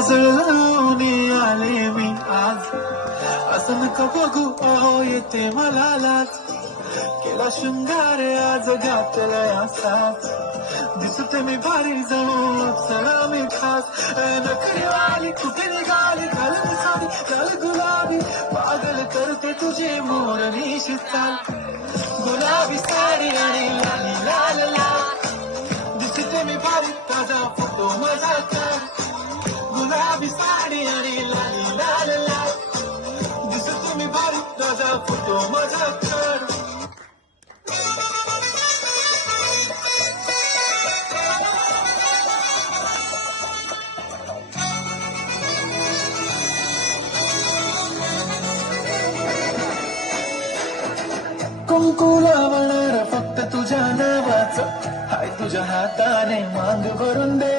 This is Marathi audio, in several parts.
मजळून आले मी आज, असं नको बघू अहो येते मला लाज. केला शृंगार आज घातला असाच, दिसते मी भारी जणू अप्सरा मी खास. नखरी वाली कुठे निघाली घालून साडी लाल गुलाबी, पागल करते तुझे मोरनीशी चाल. गुलाबी साडी आणि लाली लाल लाल, दिसते मी भारी ताजा फोटो माझा कर. गुलाबी साडी आणि लाली लाल लाल, दिसते मी भारी ताजा फोटो माझा कर. कुंकू लावणार फक्त तुझ्या नावाचं, हाय तुझ्या हाताने मांग भरून दे.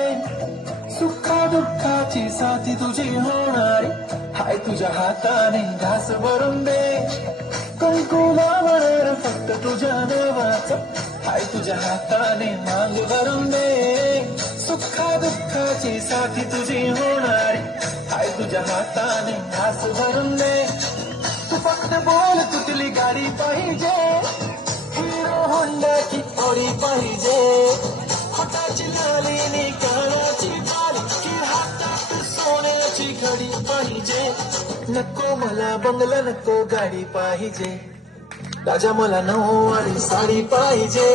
सुखा दुःखाची साथी तुझी होणारी, हाय तुझ्या हाताने घास भरून दे. कुंकू लावणार फक्त तुझ्या नावाचं, हाय तुझ्या हाताने मांग भरून दे. सुखा दुःखाची साथी तुझी होणारी, हाय तुझ्या हाताने घास भरून दे. तू फक्त बोल कुठली गाडी पाहिजे, हिरो होंडाची ओडी पाहिजे. हाताची लाली नी कानाची बाली, की हातात सोन्याची घडी पाहिजे. नको मला बंगला नको गाडी पाहिजे, राजा मला नऊवारी साडी पाहिजे.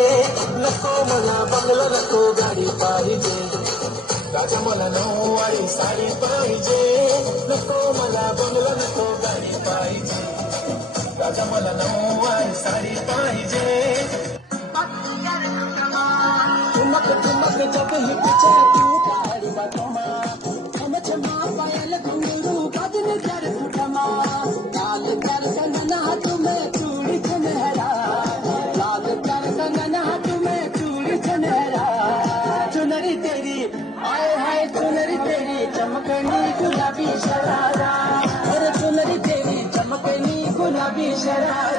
नको मला बंगला नको गाडी पाहिजे, राजा मला नऊवारी साडी पाहिजे. नको मला बंगला नको गाडी पाहिजे, राजा मला नऊवारी साडी पाहिजे. ठुमक ठुमक जब हिपचे तू ताड़ी बतमा, छम छमा पायल घुंघरू बदन कर ठुठमा. लाल कर कंगना तुम्हें चूड़ी सुनहरा, लाल कर कंगना तुम्हें चूड़ी सुनहरा. चुनरी तेरी आए हाय चुनरी तेरी चमकनी गुलाबी शरारा, अरे चुनरी तेरी चमकनी गुलाबी शरारा.